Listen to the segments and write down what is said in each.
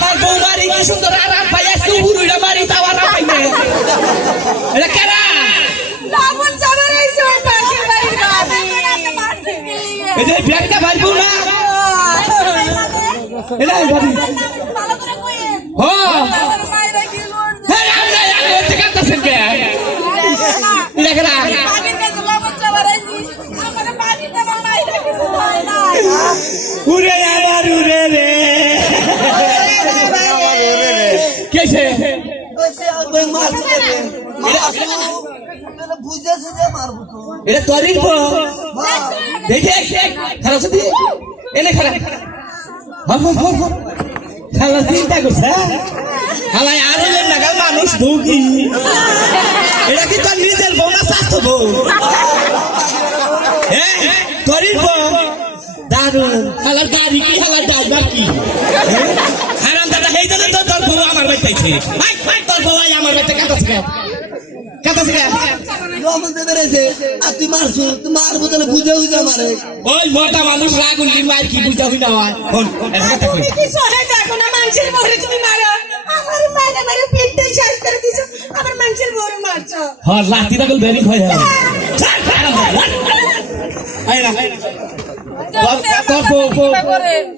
আমার বৌমারি কি সুন্দর আরাম পাই আজকে উড়ুইরা মারি তাও আরাম পাইবে এটা কেনা লাবণ চাবার আইছে ওই পাশের বাড়ির ভাবি এই যে ব্যাগটা মারবো না এটা ভাবি ভালো করে কইেন হ্যাঁ আমার মাইরা কি করছে হ্যাঁ আমরা আগে হচ্ছে কাঁদতেছেন কে এটা কেনা পানির কাছে লাবণ চাবার আইছি আমার পানিতে মাইরা কিছু হয় না উড়ে আমার উড়ে রে কেছে কইছে ওই মাছ করে বুঝাছে যে মারবো তো এটা তরির দেখে খারাপ সাথে এনে খারাপ খালা চিন্তা করছে খালা আর নাগাল মানুষ ঢুকি এটা কি তোর নিজের বউ না স্বাস্থ্য বউ হ্যাঁ তরির দারুন খালার দাড়ি কি খালার ড্রাইভার কি হারাম দাদা হেই দাদা তো তোর বউ আমার বাইতেছে তোর বউ আমার বাইতে কাটাছে লবণ দে বেরেছে আর তুই মারছু তুই মারবো তাহলে বুঝে বুঝে মারে ওই মোটা মানুষ রাগুলি মার কি বুঝা হই না হয় তুমি কি সহে দেখো না মানুষের বউরে তুমি মারো আমার মাইরা মারে পিঠটাই শেষ করে দিছো আমার মানুষের বউরে মারছো হ্যাঁ লাঠি দাগল বেরিং হয়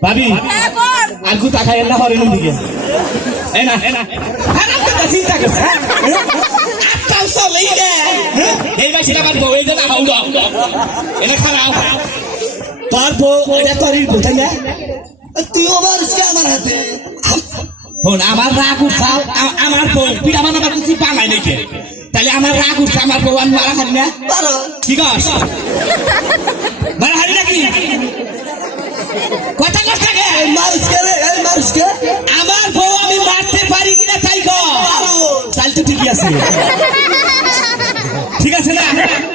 ভাবি আর গু টাকা এলা হরে নুন দিকে এই না হারাম কথা চিন্তা করছে আত্মাও চলেই গে এই মাসির আমার বউ এই না হাউডা এটা খারাপ তোর বউ এটা তোরই বোঝাই না তুইও মারিস আমার হাতে হন আমার রাগ উঠছে আমার বউ তুই আমার আবার কিছু বানাই নাকি তাহলে আমার রাগ উঠছে আমার বউ আমি মারা হারি না পারো ঠিক আছে মারা হারি নাকি কথা কথা গে মারিস কে রে এই মারিস কে আমার বউ আমি মারতে পারি কিনা তাই গো তাই তো ঠিকই আছে ঠিক আছে না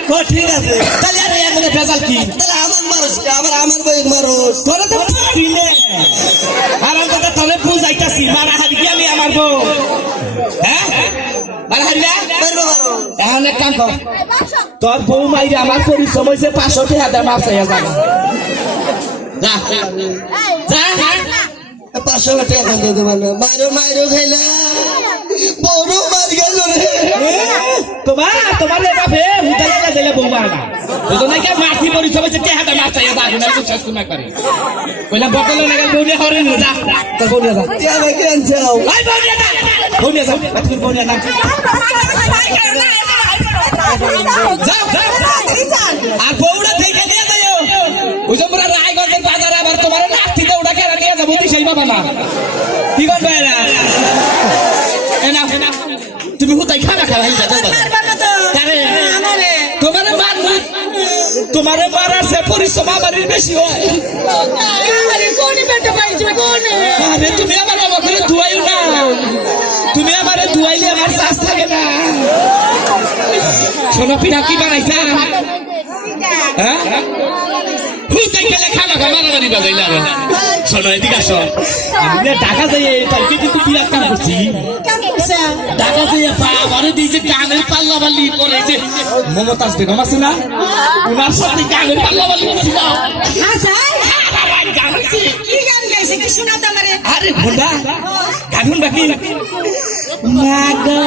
ও ঠিক আছে তাহলে আর এর মধ্যে ভেজাল কি তাহলে আমার মারিস কে আমার বই মারো তোরা তো পারিলে আর আমরা তবে বুঝাইতাছি মারা হারি কি আমি আমার বউ হ্যাঁ মারা হারি না পারবো পারো এখন এক কাম কর তোর বউ মাইরে আমার পরিশ্রম হয়েছে 500 টাকা দাম আছে যা যা 500 টাকা দিয়ে দেবো মাইরো খাইলা বড় মার গেল রে তোমার বাপে হুদাই না দিলে বউ মারবা বুঝো না কি মাটি পরিশ্রম হয়েছে টাকা দাম আছে যা না তো শেষ কোন করে কইলা বকল লাগা বউলে হরে না যা তোর বউ যা কে ভাই কেন যাও ভাই বউ যা তুমি বউ না আর বউরা থেকে নিয়ে যাও ওই যে পুরা রায়গঞ্জের বাজারে আবার তোমার লাঠিতে ওটা কেন নিয়ে যাবো সেই বাবা না কি করবে না তুমি কোথায় খানা খাওয়াই তোমার মারার সে পরিশ্রম আমার বেশি হয় আরে তুমি আমার আমাকে ধুয়াইও না তুমি আমার ধুয়াইলে আমার শ্বাস থাকে না শোনো পিঠা কি বানাইছা হ্যাঁ খানা মারামারি বাজাইলে শোনো এদিকে আসো আমি ঢাকা যাই কালকে কিন্তু বিরাট কাম করছি ঢাকা যাই আমারে দিয়েছে কানের পাল্লা বালি পরে যে মমতাজ বেগম আছে না ওনার সাথে কানের পাল্লা বালি করছিল আরে ভোলা গান বাকি মা গো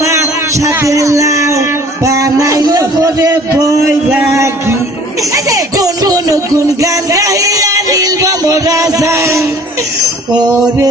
মা সাথে লাও বানাইলো বলে বই রাখি কোন গান গাইয়া নীল বামরা যায় ওরে